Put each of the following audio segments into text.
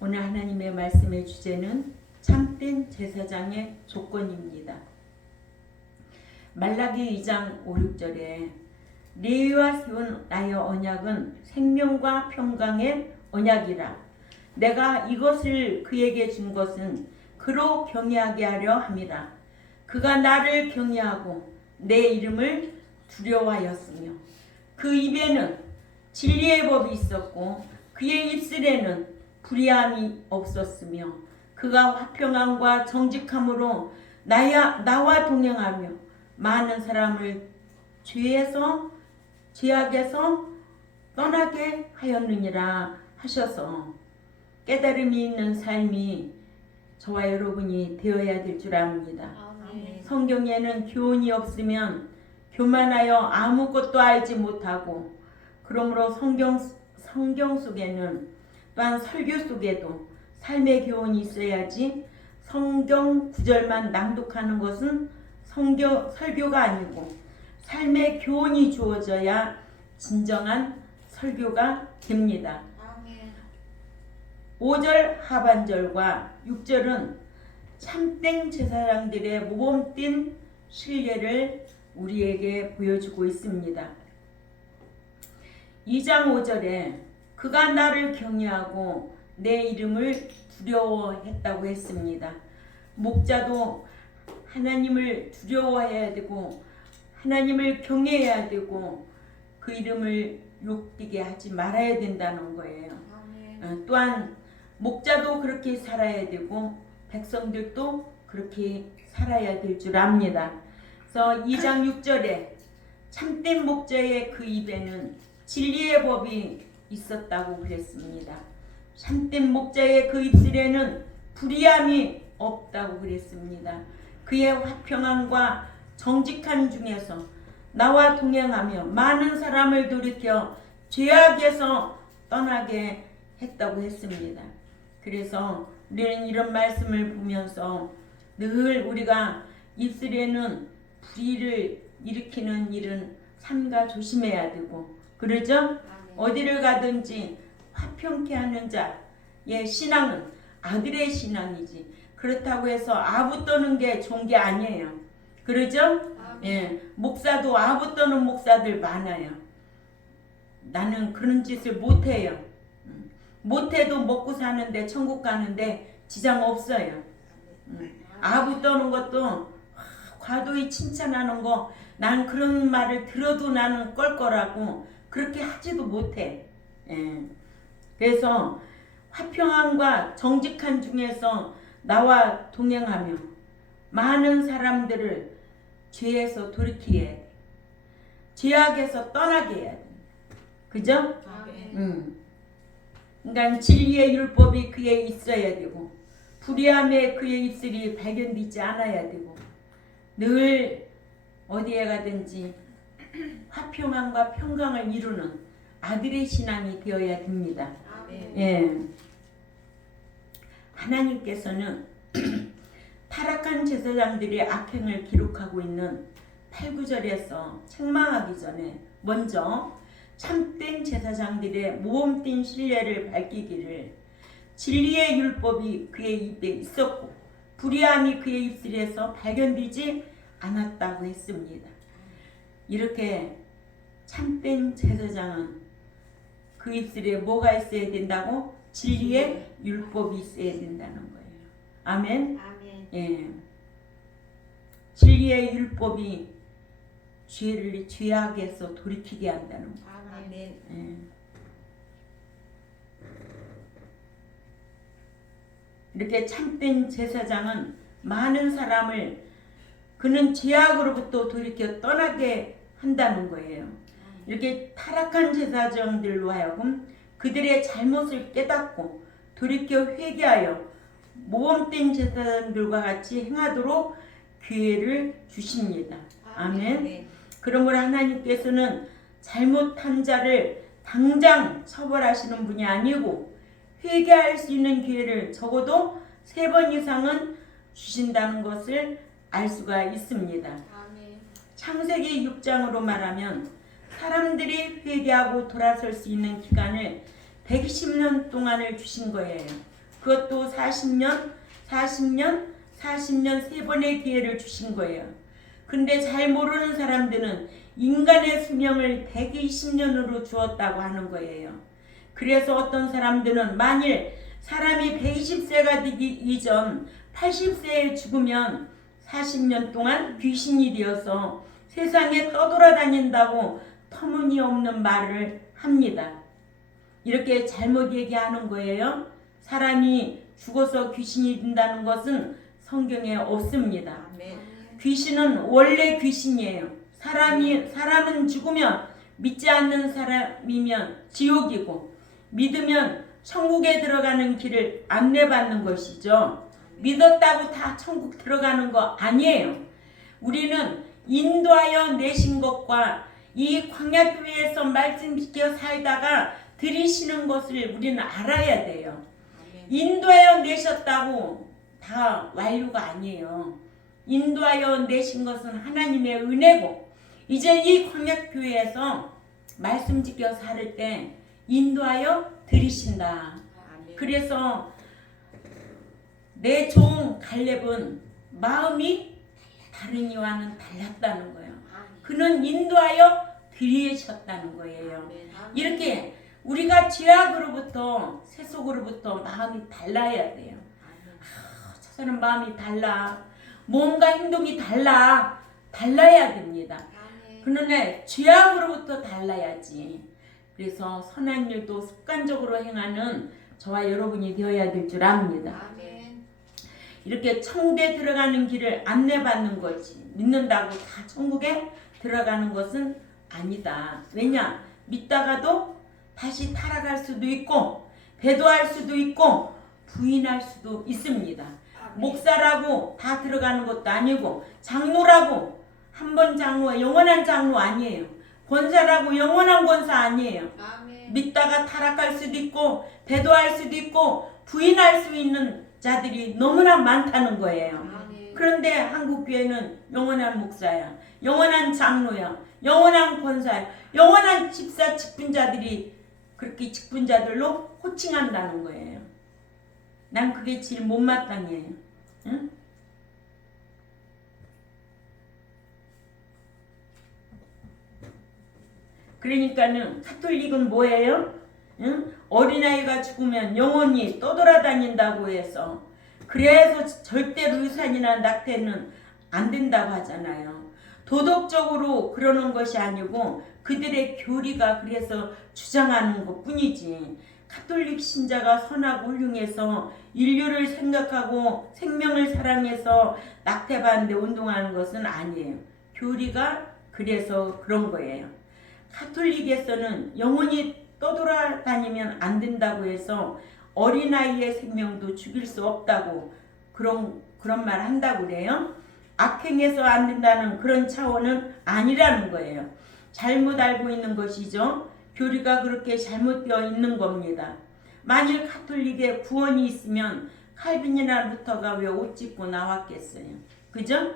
오늘 하나님의 말씀의 주제는 참된 제사장의 조건입니다. 말라기 2장 5, 6절에 레위와 세운 나의 언약은 생명과 평강의 언약이라. 내가 이것을 그에게 준 것은 그로 경외하게 하려 함이라. 그가 나를 경외하고 내 이름을 두려워하였으며 그 입에는 진리의 법이 있었고 그의 입술에는 불의함이 없었으며 그가 화평함과 정직함으로 나와 동행하며 많은 사람을 죄악에서 떠나게 하였느니라 하셔서 깨달음이 있는 삶이 저와 여러분이 되어야 될 줄 압니다. 아멘. 성경에는 교훈이 없으면 교만하여 아무것도 알지 못하고, 그러므로 성경 속에는 또한 설교 속에도 삶의 교훈이 있어야지 성경 구절만 낭독하는 것은 설교가 아니고 삶의 교훈이 주어져야 진정한 설교가 됩니다. 아멘. 5절 하반절과 6절은 참된 제사장들의 모범된 신뢰를 우리에게 보여주고 있습니다. 2장 5절에 그가 나를 경외하고 내 이름을 두려워했다고 했습니다. 목자도 하나님을 두려워해야 되고 하나님을 경외해야 되고 그 이름을 욕되게 하지 말아야 된다는 거예요. 아멘. 또한 목자도 그렇게 살아야 되고 백성들도 그렇게 살아야 될 줄 압니다. 그래서 2장 6절에 참된 목자의 그 입에는 진리의 법이 있었다고 그랬습니다. 참된 목자의 그 입술에는 불의함이 없다고 그랬습니다. 그의 화평함과 정직한 중에서 나와 동행하며 많은 사람을 돌이켜 죄악에서 떠나게 했다고 했습니다. 그래서 우리는 이런 말씀을 보면서 늘 우리가 입술에는 불의를 일으키는 일은 삼가 조심해야 되고, 그러죠? 아멘. 어디를 가든지 화평케 하는 자의 신앙은 아들의 신앙이지, 그렇다고 해서 아부 떠는 게 좋은 게 아니에요. 그러죠? 예, 목사도 아부 떠는 목사들 많아요. 나는 그런 짓을 못해요. 못해도 먹고 사는데 천국 가는데 지장 없어요. 아부 떠는 것도 과도히 칭찬하는 거, 난 그런 말을 들어도 나는 껄껄하고 그렇게 하지도 못해. 예. 그래서 화평함과 정직한 중에서 나와 동행하며 많은 사람들을 죄에서 돌이키게 해야 돼. 죄악에서 떠나게 해야 돼. 그죠? 아멘. 그러니까 진리의 율법이 그에 있어야 되고 불의함에 그의 입술이 발견되지 않아야 되고 늘 어디에 가든지 화평함과 평강을 이루는 아들의 신앙이 되어야 됩니다. 아멘. 예. 하나님께서는 타락한 제사장들의 악행을 기록하고 있는 8, 9절에서 책망하기 전에 먼저 참된 제사장들의 모범된 신뢰를 밝히기를 진리의 율법이 그의 입에 있었고 불의함이 그의 입술에서 발견되지 않았다고 했습니다. 이렇게 참된 제사장은 그 입술에 뭐가 있어야 된다고? 진리의 율법이 있어야 된다는 거예요. 아멘. 아멘. 예. 진리의 율법이 죄악에서 돌이키게 한다는 거예요. 아멘. 예. 이렇게 참된 제사장은 많은 사람을 그는 죄악으로부터 돌이켜 떠나게 한다는 거예요. 이렇게 타락한 제사장들로 하여금 그들의 잘못을 깨닫고 돌이켜 회개하여 모범된 제사장들과 같이 행하도록 기회를 주십니다. 아멘. 그러므로 하나님께서는 잘못한 자를 당장 처벌하시는 분이 아니고 회개할 수 있는 기회를 적어도 3번 이상은 주신다는 것을 알 수가 있습니다. 아멘. 창세기 6장으로 말하면 사람들이 회개하고 돌아설 수 있는 기간을 120년 동안을 주신 거예요. 그것도 40년, 40년, 40년 세 번의 기회를 주신 거예요. 근데 잘 모르는 사람들은 인간의 수명을 120년으로 주었다고 하는 거예요. 그래서 어떤 사람들은 만일 사람이 120세가 되기 이전 80세에 죽으면 40년 동안 귀신이 되어서 세상에 떠돌아다닌다고 터무니없는 말을 합니다. 이렇게 잘못 얘기하는 거예요. 사람이 죽어서 귀신이 된다는 것은 성경에 없습니다. 귀신은 원래 귀신이에요. 사람은 죽으면 믿지 않는 사람이면 지옥이고 믿으면 천국에 들어가는 길을 안내받는 것이죠. 믿었다고 다 천국 들어가는 거 아니에요. 우리는 인도하여 내신 것과 이 광야교회에서 말씀지켜 살다가 들이시는 것을 우리는 알아야 돼요. 인도하여 내셨다고 다 완료가 아니에요. 인도하여 내신 것은 하나님의 은혜고 이제 이 광야교회에서 말씀지켜 살을 때 인도하여 들이신다. 그래서 내 종 갈렙은 마음이 다른 이와는 달랐다는 거예요. 그는 인도하여 들이셨다는 거예요. 이렇게 우리가 죄악으로부터 세속으로부터 마음이 달라야 돼요. 저 사람 마음이 달라. 몸과 행동이 달라야 됩니다. 그런데 죄악으로부터 달라야지. 그래서 선한 일도 습관적으로 행하는 저와 여러분이 되어야 될 줄 압니다. 이렇게 천국에 들어가는 길을 안내받는 거지. 믿는다고 다 천국에 들어가는 것은 아니다. 왜냐? 믿다가도 다시 타락할 수도 있고 배도할 수도 있고 부인할 수도 있습니다. 목사라고 다 들어가는 것도 아니고 장로라고 한 번 장로 영원한 장로 아니에요. 권사라고 영원한 권사 아니에요. 믿다가 타락할 수도 있고 배도할 수도 있고 부인할 수 있는 자들이 너무나 많다는 거예요. 그런데 한국교회는 영원한 목사야, 영원한 장로야, 영원한 권사야, 영원한 집사 직분자들이 그렇게 직분자들로 호칭한다는 거예요. 난 그게 제일 못마땅해요. 응? 그러니까는 카톨릭은 뭐예요? 응? 어린아이가 죽으면 영원히 떠돌아다닌다고 해서 그래서 절대로 유산이나 낙태는 안 된다고 하잖아요. 도덕적으로 그러는 것이 아니고 그들의 교리가 그래서 주장하는 것뿐이지. 카톨릭 신자가 선하고 훌륭해서 인류를 생각하고 생명을 사랑해서 낙태받는데 운동하는 것은 아니에요. 교리가 그래서 그런 거예요. 카톨릭에서는 영원히 떠돌아다니면 안 된다고 해서 어린아이의 생명도 죽일 수 없다고 그런 말 한다고 그래요. 악행해서 안 된다는 그런 차원은 아니라는 거예요. 잘못 알고 있는 것이죠. 교리가 그렇게 잘못되어 있는 겁니다. 만일 카톨릭에 구원이 있으면 칼빈이나 루터가 왜 옷 찢고 나왔겠어요. 그죠?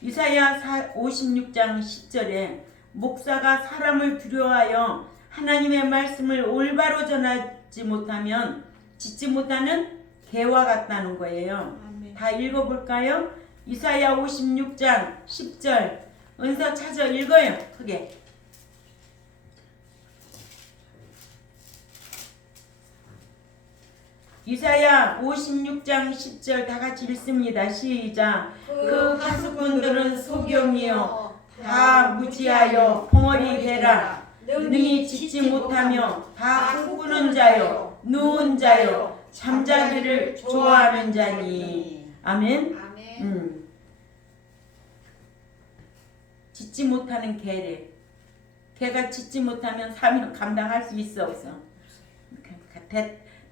이사야 56장 10절에 목사가 사람을 두려워하여 하나님의 말씀을 올바로 전하지 못하면 짓지 못하는 개와 같다는 거예요. 다 읽어볼까요? 이사야 56장 10절 은서 찾아 읽어요. 크게. 이사야 56장 10절 다 같이 읽습니다. 시작. 그 파수꾼들은 소경이요 다 무지하여 벙어리 되라. 능히 짓지 못하며 다 꿈꾸는 자요 누운 자요 잠자기를 좋아하는 자니. 아멘. 짓지 못하는 개래. 개가 짓지 못하면 사명 감당할 수 있어 없어?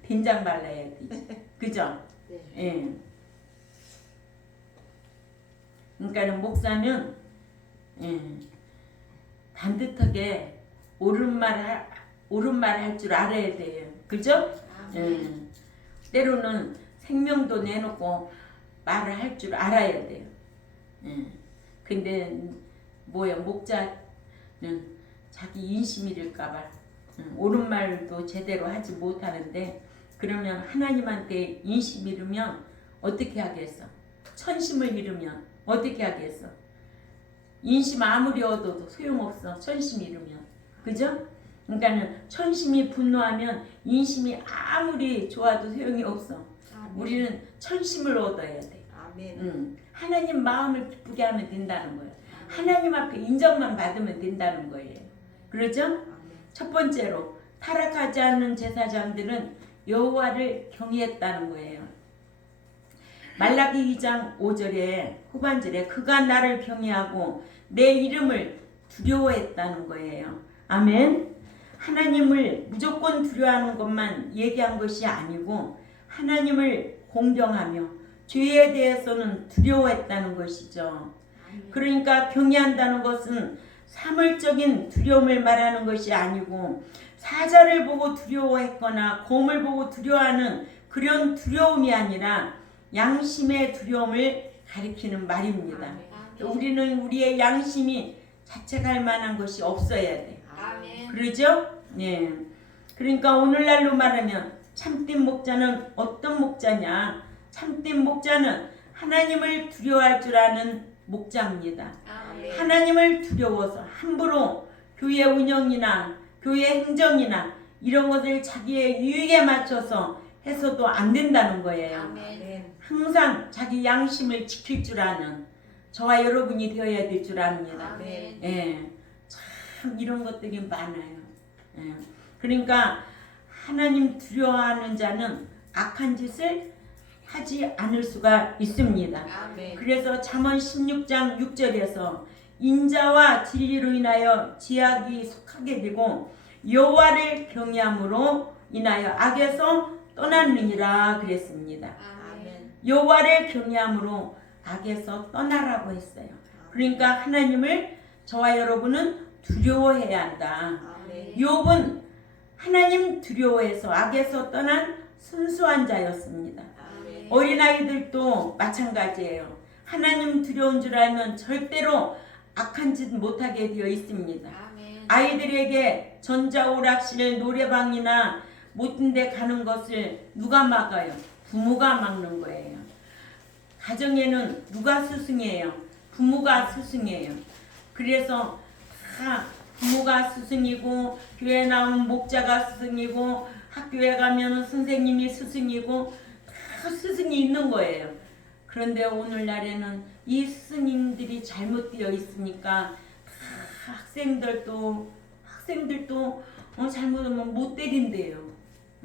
된장 발라야 돼. 그죠? 네. 예. 그러니까는 목사는 반듯하게 옳은 말 할 줄 알아야 돼요. 그죠? 때로는 생명도 내놓고 말을 할 줄 알아야 돼요. 근데 뭐야 목자는 자기 인심이 될까봐 옳은 말도 제대로 하지 못하는데 그러면 하나님한테 인심 잃으면 어떻게 하겠어? 천심을 잃으면 어떻게 하겠어? 인심 아무리 얻어도 소용없어. 천심 잃으면. 그죠? 그러니까는 천심이 분노하면 인심이 아무리 좋아도 소용이 없어. 아멘. 우리는 천심을 얻어야 돼. 아멘. 하나님 마음을 기쁘게 하면 된다는 거예요. 하나님 앞에 인정만 받으면 된다는 거예요. 그러죠? 아멘. 첫 번째로 타락하지 않는 제사장들은 여호와를 경외했다는 거예요. 말라기 2장 5절에 후반절에 그가 나를 경외하고 내 이름을 두려워했다는 거예요. 아멘. 하나님을 무조건 두려워하는 것만 얘기한 것이 아니고 하나님을 공경하며 죄에 대해서는 두려워했다는 것이죠. 그러니까 경외한다는 것은 사물적인 두려움을 말하는 것이 아니고 사자를 보고 두려워했거나 곰을 보고 두려워하는 그런 두려움이 아니라 양심의 두려움을 가리키는 말입니다. 우리는 우리의 양심이 자책할 만한 것이 없어야 돼. 그러죠? 예. 그러니까 오늘날로 말하면 참된 목자는 어떤 목자냐? 참된 목자는 하나님을 두려워할 줄 아는 목자입니다. 하나님을 두려워서 함부로 교회 운영이나 교회 행정이나 이런 것을 자기의 유익에 맞춰서 해서도 안 된다는 거예요. 아멘. 항상 자기 양심을 지킬 줄 아는 저와 여러분이 되어야 될 줄 압니다. 아멘. 예, 참 이런 것들이 많아요. 예, 그러니까 하나님 두려워하는 자는 악한 짓을 하지 않을 수가 있습니다. 아멘. 그래서 잠언 16장 6절에서 인자와 진리로 인하여 지약이 속하게 되고 여호와를 경외함으로 인하여 악에서 떠났느니라 그랬습니다. 아멘. 여호와를 경외함으로 악에서 떠나라고 했어요. 그러니까 하나님을 저와 여러분은 두려워해야 한다. 아멘. 욥은 하나님 두려워해서 악에서 떠난 순수한 자였습니다. 아멘. 어린아이들도 마찬가지예요. 하나님 두려운 줄 알면 절대로 악한 짓 못하게 되어 있습니다. 아이들에게 전자오락실 노래방이나 못된 데 가는 것을 누가 막아요? 부모가 막는 거예요. 가정에는 누가 스승이에요? 부모가 스승이에요. 그래서 다 부모가 스승이고 교회 나온 목자가 스승이고 학교에 가면 선생님이 스승이고 다 스승이 있는 거예요. 그런데 오늘날에는 이 스승님들이 잘못되어 있으니까 다 학생들도 잘못하면 못 때린대요.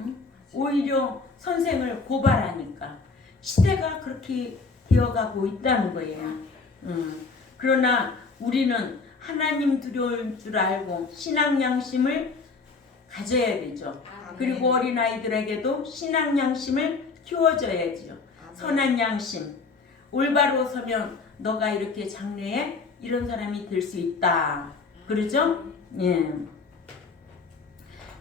응? 오히려 선생을 고발하니까 시대가 그렇게 되어가고 있다는 거예요. 그러나 우리는 하나님 두려울 줄 알고 신앙 양심을 가져야 되죠. 그리고 어린아이들에게도 신앙 양심을 키워줘야죠. 선한 양심. 올바로 서면 너가 이렇게 장래에 이런 사람이 될 수 있다. 그러죠? 예.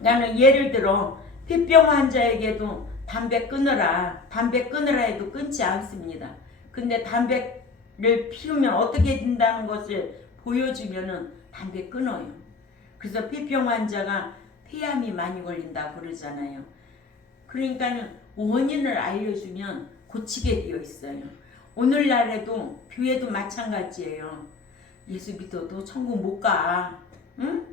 나는 예를 들어 폐병 환자에게도 담배 끊으라 해도 끊지 않습니다. 근데 담배를 피우면 어떻게 된다는 것을 보여주면은 담배 끊어요. 그래서 폐병 환자가 폐암이 많이 걸린다고 그러잖아요. 그러니까는 원인을 알려주면 고치게 되어 있어요. 오늘날에도 교회도 마찬가지예요. 예수 믿어도 천국 못 가. 응?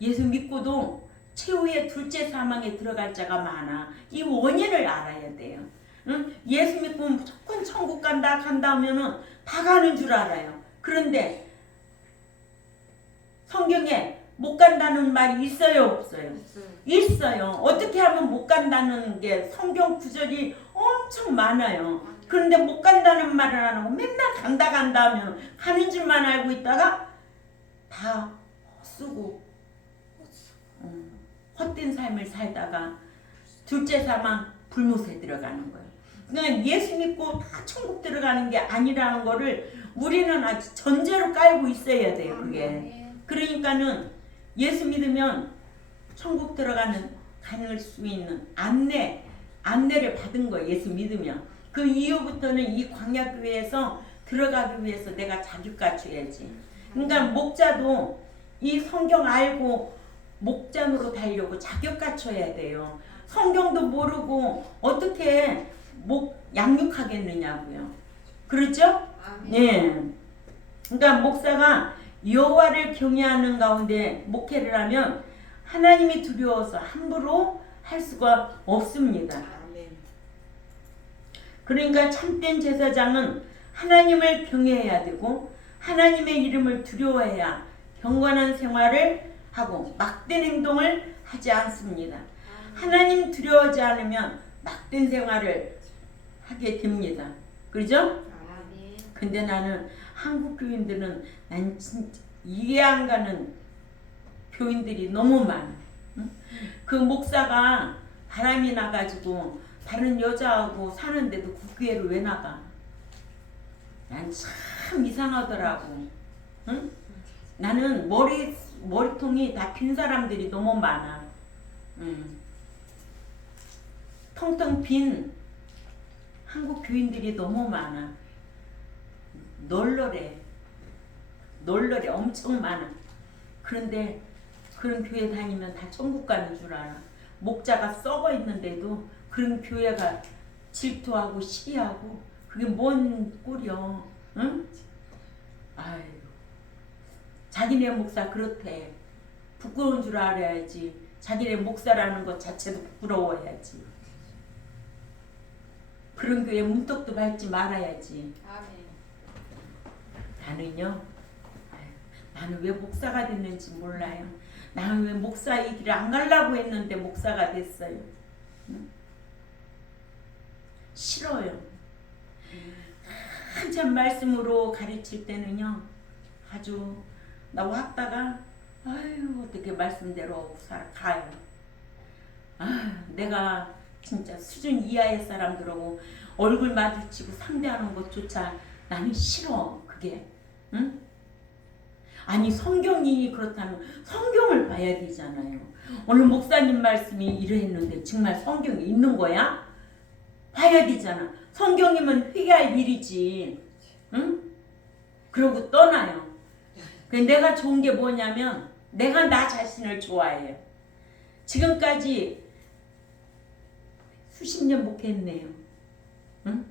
예수 믿고도 최후의 둘째 사망에 들어갈 자가 많아. 이 원인을 알아야 돼요. 응? 예수 믿고 무조건 천국 간다 하면은 다 가는 줄 알아요. 그런데 성경에 못 간다는 말이 있어요, 없어요? 있어요. 어떻게 하면 못 간다는 게 성경 구절이 엄청 많아요. 그런데 못 간다는 말을 안 하고 맨날 간다 하면 가는 줄만 알고 있다가 다 헛쓰고 헛된 삶을 살다가 둘째 사망 불못에 들어가는 거예요. 그러니까 예수 믿고 다 천국 들어가는 게 아니라는 거를 우리는 아주 전제로 깔고 있어야 돼요. 그게. 그러니까는 예수 믿으면 천국 들어가는 갈 수 있는 안내를 받은 거예요. 예수 믿으면. 그 이후부터는 이 광야교회에서 들어가기 위해서 내가 자격 갖춰야지. 그러니까 목자도 이 성경 알고 목자 노릇하려고 자격 갖춰야 돼요. 성경도 모르고 어떻게 목 양육하겠느냐고요. 그렇죠? 네. 그러니까 목사가 여호와를 경외하는 가운데 목회를 하면 하나님이 두려워서 함부로 할 수가 없습니다. 그러니까 참된 제사장은 하나님을 경외해야 되고 하나님의 이름을 두려워해야 경건한 생활을 하고 막된 행동을 하지 않습니다. 하나님 두려워하지 않으면 막된 생활을 하게 됩니다. 그죠? 근데 나는 한국 교인들은 난 진짜 이해 안 가는 교인들이 너무 많아. 응? 그 목사가 바람이 나가지고 다른 여자하고 사는데도 그 교회를 왜 나가? 난 참 이상하더라고. 응? 나는 머리통이 다 빈 사람들이 너무 많아. 텅텅 빈 한국 교인들이 너무 많아. 널널해 엄청 많아. 그런데 그런 교회 다니면 다 천국 가는 줄 알아. 목자가 썩어 있는데도 그런 교회가 질투하고 시기하고 그게 뭔 꼴이야. 응? 아이고, 자기네 목사 그렇대. 부끄러운 줄 알아야지. 자기네 목사라는 것 자체도 부끄러워야지. 그런 교회 문턱도 밟지 말아야지. 나는요, 나는 왜 목사가 됐는지 몰라요. 나는 왜 목사 이 길을 안 가려고 했는데 목사가 됐어요. 응? 싫어요. 한참 말씀으로 가르칠 때는요, 아주 나 왔다가 아유 어떻게 말씀대로 가요. 내가 진짜 수준 이하의 사람들하고 얼굴 마주치고 상대하는 것조차 나는 싫어. 그게. 응? 아니 성경이 그렇다면 성경을 봐야 되잖아요. 오늘 목사님 말씀이 이러했는데 정말 성경이 있는 거야? 봐야 되잖아. 성경이면 회개할 일이지. 응? 그러고 떠나요. 내가 좋은 게 뭐냐면 내가 나 자신을 좋아해요. 지금까지 수십 년 목회했네요. 응?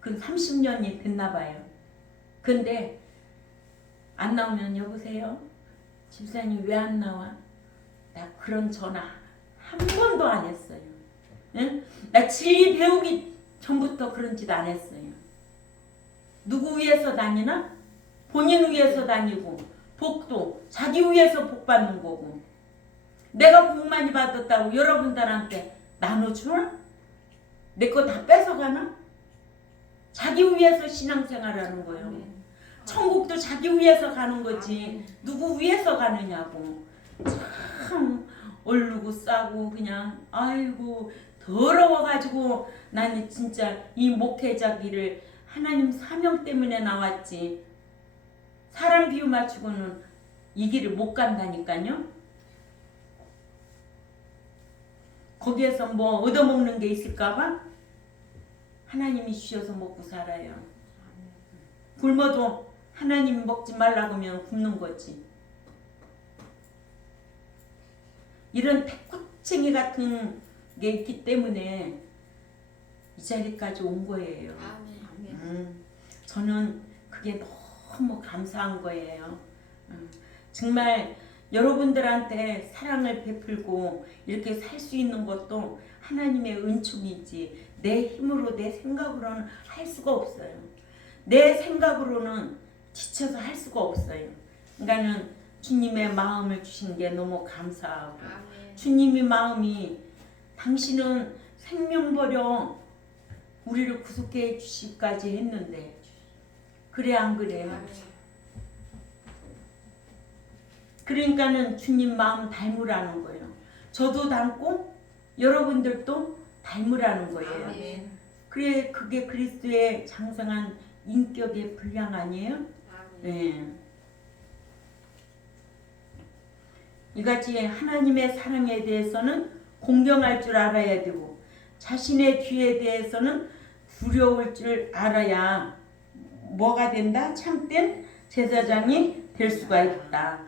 그 30년이 됐나 봐요. 근데 안 나오면 여보세요? 집사님 왜 안 나와? 나 그런 전화 한 번도 안 했어요. 응? 나 진리 배우기 전부터 그런 짓 안 했어요. 누구 위해서 다니나? 본인 위해서 다니고 복도 자기 위해서 복 받는 거고 내가 복 많이 받았다고 여러분들한테 나눠주나? 내 거 다 뺏어가나? 자기 위해서 신앙생활하는 거예요. 천국도 자기 위해서 가는 거지 누구 위해서 가느냐고. 참 얼르고 싸고 그냥 아이고 더러워가지고 나는 진짜 이 목회자 길을 하나님 사명 때문에 나왔지 사람 비유 맞추고는 이 길을 못 간다니까요. 거기에서 뭐 얻어먹는 게 있을까봐 하나님이 주셔서 먹고 살아요. 굶어도 하나님이 먹지 말라고 하면 굶는 거지. 이런 패코챙이 같은 게 있기 때문에 이 자리까지 온 거예요. 저는 그게 너무 감사한 거예요. 정말 여러분들한테 사랑을 베풀고 이렇게 살 수 있는 것도 하나님의 은총이지 내 힘으로 내 생각으로는 할 수가 없어요. 내 생각으로는 지쳐서 할 수가 없어요. 그러니까는 주님의 마음을 주신 게 너무 감사하고 주님의 마음이 당신은 생명 버려 우리를 구속해 주시기까지 했는데 그래 안 그래요? 그러니까는 주님 마음 닮으라는 거예요. 저도 닮고 여러분들도 닮으라는 거예요. 그래 그게 그리스도의 장성한 인격의 분량 아니에요? 네. 이같이 하나님의 사랑에 대해서는 공경할 줄 알아야 되고 자신의 죄에 대해서는 두려울 줄 알아야 뭐가 된다? 참된 제사장이 될 수가 있다.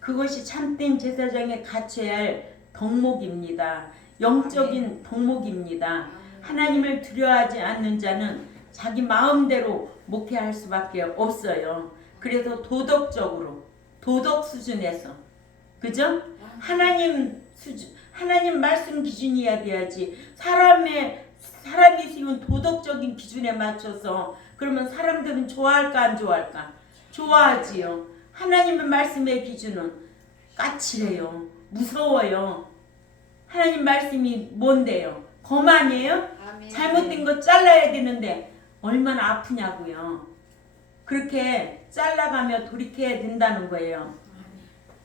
그것이 참된 제사장의 갖춰야 할 덕목입니다. 영적인 덕목입니다. 하나님을 두려워하지 않는 자는 자기 마음대로 목회할 수밖에 없어요. 그래서 도덕적으로, 도덕 수준에서, 그죠? 하나님 말씀 기준이야 돼야지. 사람이 세운 도덕적인 기준에 맞춰서 그러면 사람들은 좋아할까 안 좋아할까? 좋아하지요. 하나님의 말씀의 기준은 까칠해요. 무서워요. 하나님 말씀이 뭔데요? 거만이에요? 잘못된 거 잘라야 되는데 얼마나 아프냐고요. 그렇게 잘라가며 돌이켜야 된다는 거예요.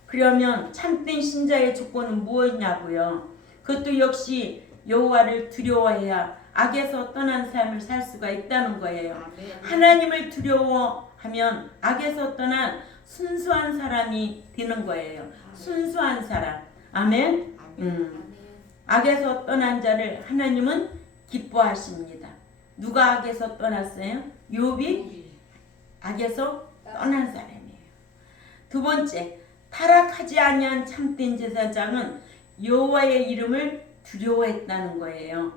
그러면 참된 신자의 조건은 무엇이냐고요. 그것도 역시 여호와를 두려워해야 악에서 떠난 삶을 살 수가 있다는 거예요. 하나님을 두려워하면 악에서 떠난 순수한 사람이 되는 거예요. 순수한 사람. 아멘. 악에서 떠난 자를 하나님은 기뻐하십니다. 누가 악에서 떠났어요? 욥이 악에서 떠난 사람이에요. 두 번째, 타락하지 아니한 참된 제사장은 여호와의 이름을 두려워했다는 거예요.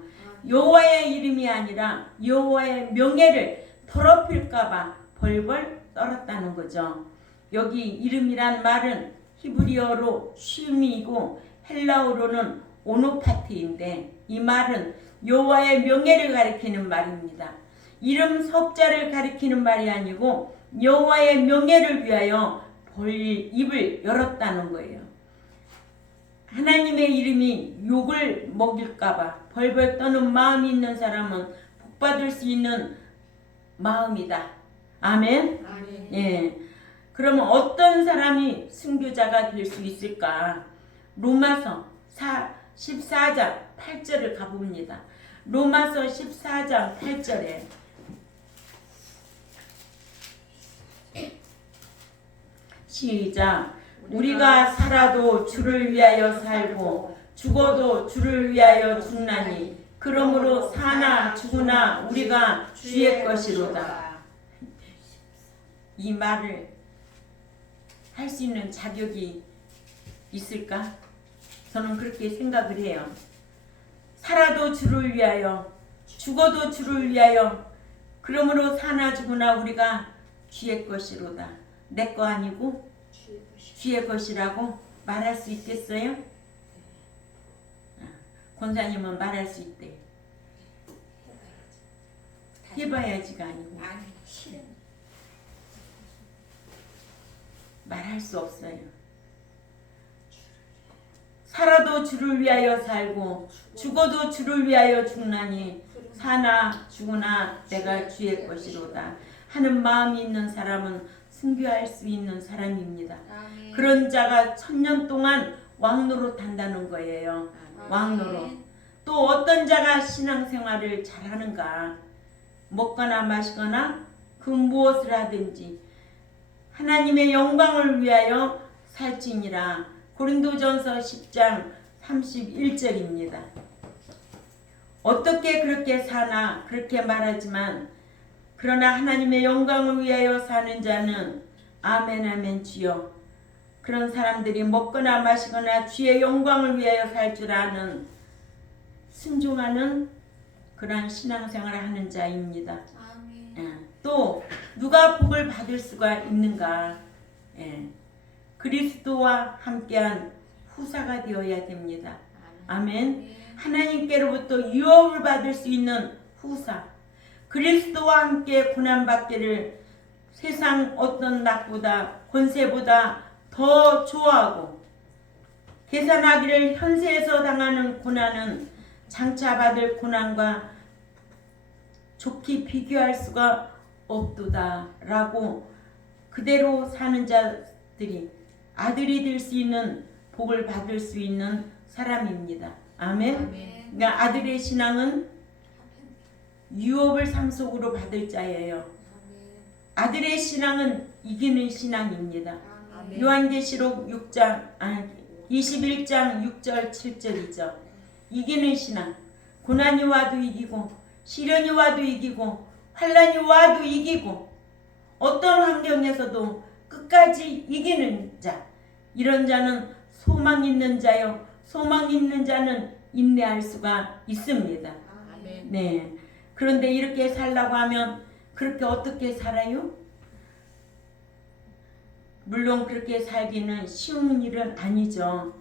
여호와의 이름이 아니라 여호와의 명예를 더럽힐까봐 벌벌 떨었다는 거죠. 여기 이름이란 말은 히브리어로 쉼이고 헬라어로는 오노파트인데 이 말은 여호와의 명예를 가리키는 말입니다. 이름 석자를 가리키는 말이 아니고 여호와의 명예를 위하여 입을 열었다는 거예요. 하나님의 이름이 욕을 먹일까봐 벌벌 떠는 마음이 있는 사람은 복받을 수 있는 마음이다. 아멘? 아멘. 예. 그러면 어떤 사람이 순교자가 될 수 있을까? 로마서 14장 8절을 가봅니다. 로마서 14장 8절에 시작. 우리가 살아도 주를 위하여 살고 죽어도 주를 위하여 죽나니 그러므로 사나 죽으나 우리가 주의 것이로다. 이 말을 할 수 있는 자격이 있을까? 저는 그렇게 생각을 해요. 살아도 주를 위하여 죽어도 주를 위하여 그러므로 사나 죽으나 우리가 주의 것이로다. 내 거 아니고 주의 것이라고 말할 수 있겠어요? 권사님은 말할 수 있대. 해봐야지가 아니고 말할 수 없어요. 살아도 주를 위하여 살고 죽어도 주를 위하여 죽나니 사나 죽으나 내가 주의 것이로다 하는 마음이 있는 사람은 순교할 수 있는 사람입니다. 아멘. 그런 자가 1000년 동안 왕노릇 한다는 거예요. 왕노릇. 또 어떤 자가 신앙생활을 잘하는가? 먹거나 마시거나 그 무엇을 하든지 하나님의 영광을 위하여 살지니라. 고린도전서 10장 31절입니다. 어떻게 그렇게 사나 그렇게 말하지만 그러나 하나님의 영광을 위하여 사는 자는 아멘 아멘 주여. 그런 사람들이 먹거나 마시거나 주의 영광을 위하여 살 줄 아는 순종하는 그러한 신앙생활을 하는 자입니다. 또 누가 복을 받을 수가 있는가? 그리스도와 함께한 후사가 되어야 됩니다. 아멘. 하나님께로부터 유업을 받을 수 있는 후사. 그리스도와 함께 고난받기를 세상 어떤 낙보다 권세보다 더 좋아하고 계산하기를 현세에서 당하는 고난은 장차 받을 고난과 좋게 비교할 수가 없도다 라고 그대로 사는 자들이 아들이 될 수 있는 복을 받을 수 있는 사람입니다. 아멘. 그러니까 아들의 신앙은 유업을 삶 속으로 받을 자예요. 아들의 신앙은 이기는 신앙입니다. 요한계시록 21장 6절 7절이죠. 이기는 신앙. 고난이 와도 이기고 시련이 와도 이기고 환난이 와도 이기고 어떤 환경에서도 끝까지 이기는 자. 이런 자는 소망 있는 자요. 소망 있는 자는 인내할 수가 있습니다. 아멘. 네. 그런데 이렇게 살라고 하면 그렇게 어떻게 살아요? 물론 그렇게 살기는 쉬운 일은 아니죠.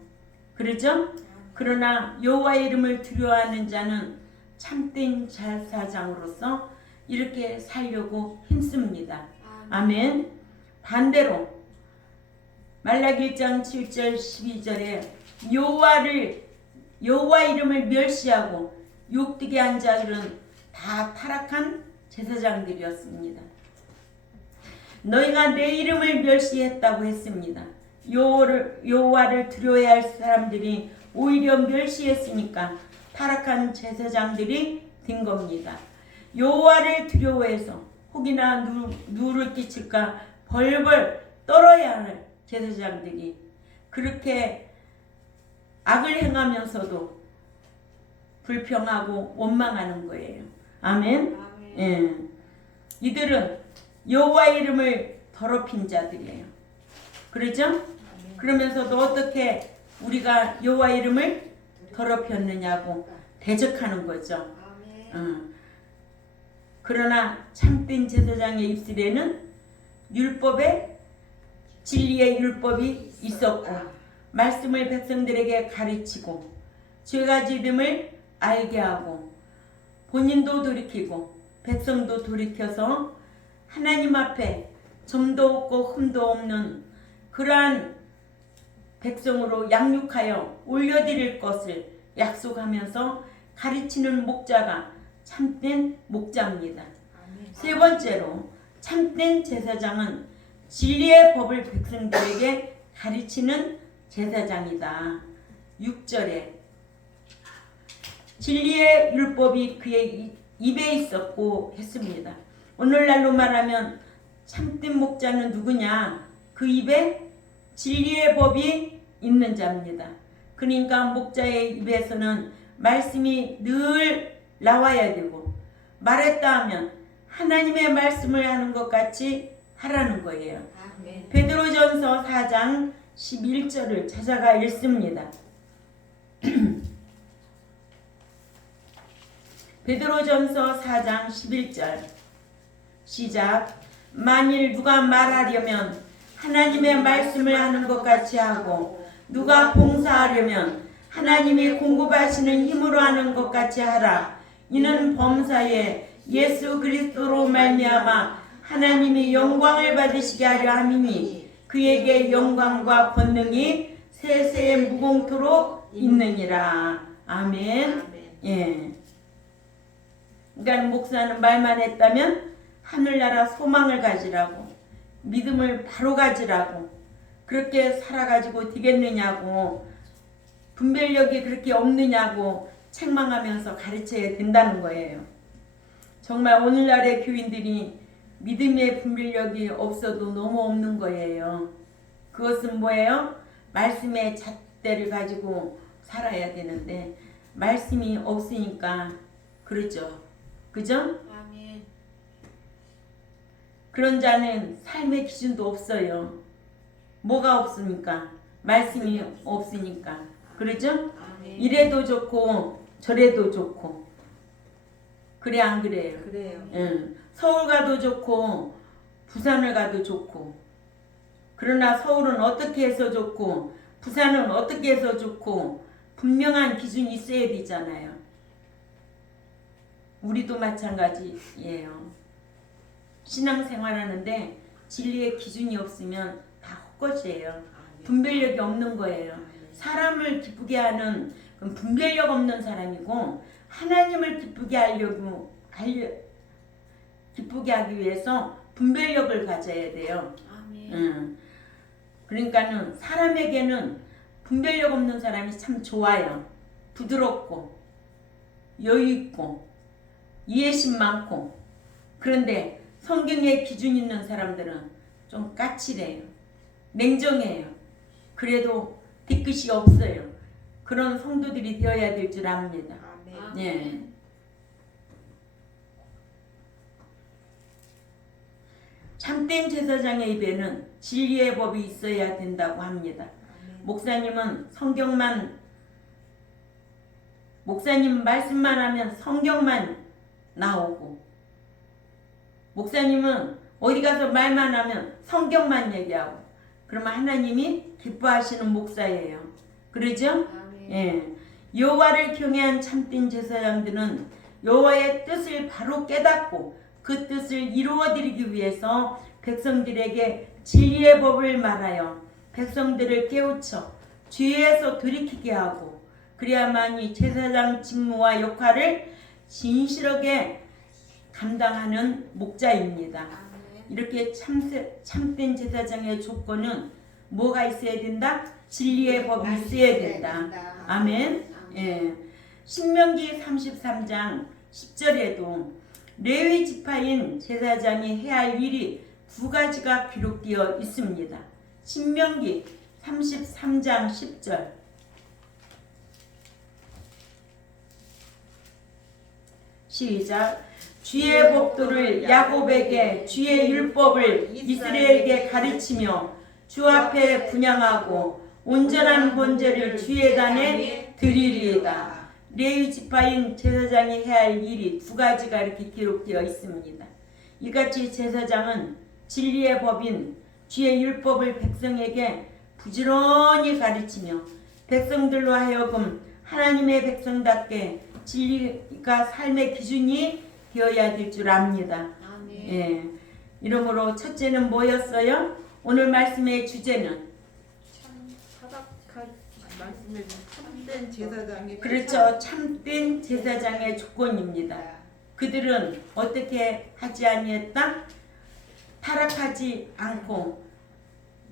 그러죠? 그러나 여호와의 이름을 두려워하는 자는 참된 제사장으로서 이렇게 살려고 힘씁니다. 아멘. 반대로 말라기 1장 7절 12절에 여호와 이름을 멸시하고 욕되게 한 자들은 다 타락한 제사장들이었습니다. 너희가 내 이름을 멸시했다고 했습니다. 여호와를 두려워해야 할 사람들이 오히려 멸시했으니까 타락한 제사장들이 된 겁니다. 여호와를 두려워해서 혹이나 누를 끼칠까 벌벌 떨어야 할 제사장들이 그렇게 악을 행하면서도 불평하고 원망하는 거예요. 아멘. 예. 이들은 여호와의 이름을 더럽힌 자들이에요. 그렇죠? 그러면서도 어떻게 우리가 여호와의 이름을 더럽혔느냐고 대적하는 거죠. 그러나 참된 제사장의 입술에는 율법의 진리의 율법이 있었고 말씀을 백성들에게 가르치고 죄가 지됨을 알게 하고 본인도 돌이키고 백성도 돌이켜서 하나님 앞에 점도 없고 흠도 없는 그러한 백성으로 양육하여 올려드릴 것을 약속하면서 가르치는 목자가 참된 목자입니다. 세 번째로 참된 제사장은 진리의 법을 백성들에게 가르치는 제사장이다. 6절에 진리의 율법이 그의 입에 있었고 했습니다. 오늘날로 말하면 참된 목자는 누구냐? 그 입에 진리의 법이 있는 자입니다. 그러니까 목자의 입에서는 말씀이 늘 나와야 되고 말했다 하면 하나님의 말씀을 하는 것 같이 하라는 거예요. 베드로전서 4장 11절을 찾아가 읽습니다. 베드로전서 4장 11절 시작. 만일 누가 말하려면 하나님의 말씀을 하는 것 같이 하고 누가 봉사하려면 하나님이 공급하시는 힘으로 하는 것 같이 하라. 이는 범사에 예수 그리스도로 말미암아 하나님이 영광을 받으시게 하려 함이니 그에게 영광과 권능이 세세에 무공토록 있느니라. 아멘. 예. 그러니까 목사는 말만 했다면 하늘나라 소망을 가지라고 믿음을 바로 가지라고 그렇게 살아가지고 되겠느냐고 분별력이 그렇게 없느냐고 책망하면서 가르쳐야 된다는 거예요. 정말 오늘날의 교인들이 믿음의 분별력이 없어도 너무 없는 거예요. 그것은 뭐예요? 말씀의 잣대를 가지고 살아야 되는데 말씀이 없으니까 그렇죠. 그죠? 아멘. 그런 자는 삶의 기준도 없어요. 뭐가 없습니까? 말씀이 없으니까. 그러죠? 아멘. 이래도 좋고 저래도 좋고 그래 안 그래요? 그래요. 응. 서울 가도 좋고 부산을 가도 좋고 그러나 서울은 어떻게 해서 좋고 부산은 어떻게 해서 좋고 분명한 기준이 있어야 되잖아요. 우리도 마찬가지예요. 신앙생활하는데 진리의 기준이 없으면 다 헛것이에요. 분별력이 없는 거예요. 사람을 기쁘게 하는 분별력 없는 사람이고 하나님을 기쁘게 하기 위해서 분별력을 가져야 돼요. 그러니까는 사람에게는 분별력 없는 사람이 참 좋아요. 부드럽고 여유 있고 이해심 많고. 그런데 성경에 기준 있는 사람들은 좀 까칠해요. 냉정해요. 그래도 뒤끝이 없어요. 그런 성도들이 되어야 될 줄 압니다. 아멘. 예. 참된 제사장의 입에는 진리의 법이 있어야 된다고 합니다. 목사님은 성경만 목사님 말씀만 하면 성경만 나오고, 목사님은 어디 가서 말만 하면 성경만 얘기하고, 그러면 하나님이 기뻐하시는 목사예요. 그러죠? 예. 여호와를 경외한 참된 제사장들은 여호와의 뜻을 바로 깨닫고 그 뜻을 이루어드리기 위해서 백성들에게 진리의 법을 말하여 백성들을 깨우쳐 죄에서 돌이키게 하고, 그래야만이 제사장 직무와 역할을 진실하게 감당하는 목자입니다. 이렇게 참된 제사장의 조건은 뭐가 있어야 된다? 진리의 법이 있어야 된다. 아멘. 예. 신명기 33장 10절에도 레위 지파인 제사장이 해야 할 일이 두 가지가 기록되어 있습니다. 신명기 33장 10절. 시작. 주의 법도를 야곱에게, 주의 율법을 이스라엘에게 가르치며 주 앞에 분향하고 온전한 번제를 주의 단에 드리리이다. 레위 지파인 제사장이 해야 할 일이 두 가지가 이렇게 기록되어 있습니다. 이같이 제사장은 진리의 법인 주의 율법을 백성에게 부지런히 가르치며 백성들로 하여금 하나님의 백성답게 진리가 삶의 기준이 되어야 될 줄 압니다. 예. 이러므로 첫째는 뭐였어요? 오늘 말씀의 주제는 참된 제사장의 그렇죠. 참된 제사장의 조건입니다. 그들은 어떻게 하지 아니했다? 타락하지 않고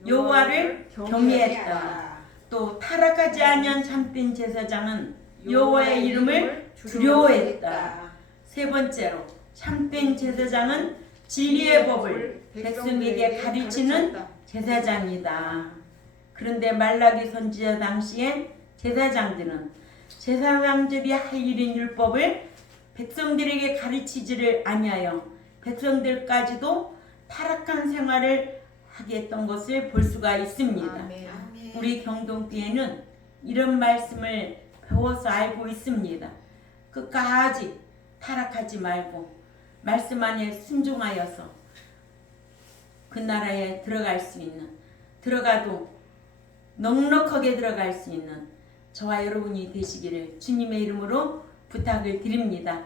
여호와를 경외했다. 또 타락하지 아니한 참된 제사장은 여호와의 이름을 두려워했다. 세 번째로 참된 제사장은 진리의 법을 백성에게 가르치는 제사장이다. 그런데 말라기 선지자 당시에 제사장들이 할 일인 율법을 백성들에게 가르치지를 아니하여 백성들까지도 타락한 생활을 하게 했던 것을 볼 수가 있습니다. 아멘. 우리 경동교회는 이런 말씀을 배워서 알고 있습니다. 끝까지 타락하지 말고 말씀 안에 순종하여서 그 나라에 들어갈 수 있는, 들어가도 넉넉하게 들어갈 수 있는 저와 여러분이 되시기를 주님의 이름으로 부탁을 드립니다.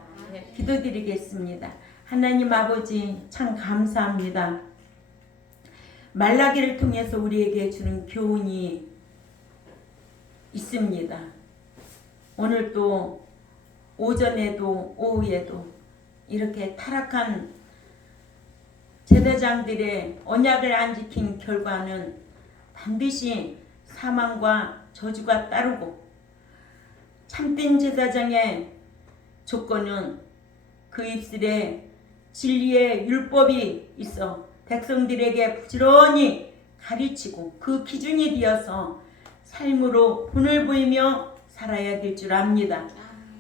기도드리겠습니다. 하나님 아버지, 참 감사합니다. 말라기를 통해서 우리에게 주는 교훈이 있습니다. 오늘 또 오전에도 오후에도 이렇게 타락한 제사장들의 언약을 안 지킨 결과는 반드시 사망과 저주가 따르고, 참된 제사장의 조건은 그 입술에 진리의 율법이 있어 백성들에게 부지런히 가르치고 그 기준이 되어서 삶으로 본을 보이며 살아야 될 줄 압니다.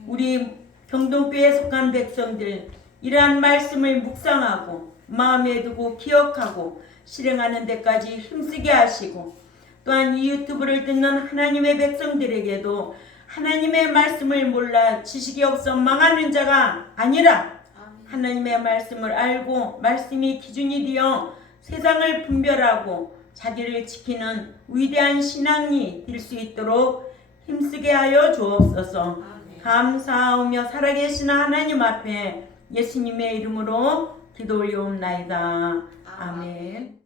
우리 경동교회에 속한 백성들 이러한 말씀을 묵상하고 마음에 두고 기억하고 실행하는 데까지 힘쓰게 하시고, 또한 이 유튜브를 듣는 하나님의 백성들에게도 하나님의 말씀을 몰라 지식이 없어 망하는 자가 아니라 하나님의 말씀을 알고 말씀이 기준이 되어 세상을 분별하고 자기를 지키는 위대한 신앙이 될 수 있도록 힘쓰게 하여 주옵소서. 감사하며 살아계신 하나님 앞에 예수님의 이름으로 기도 올려옵나이다. 아멘.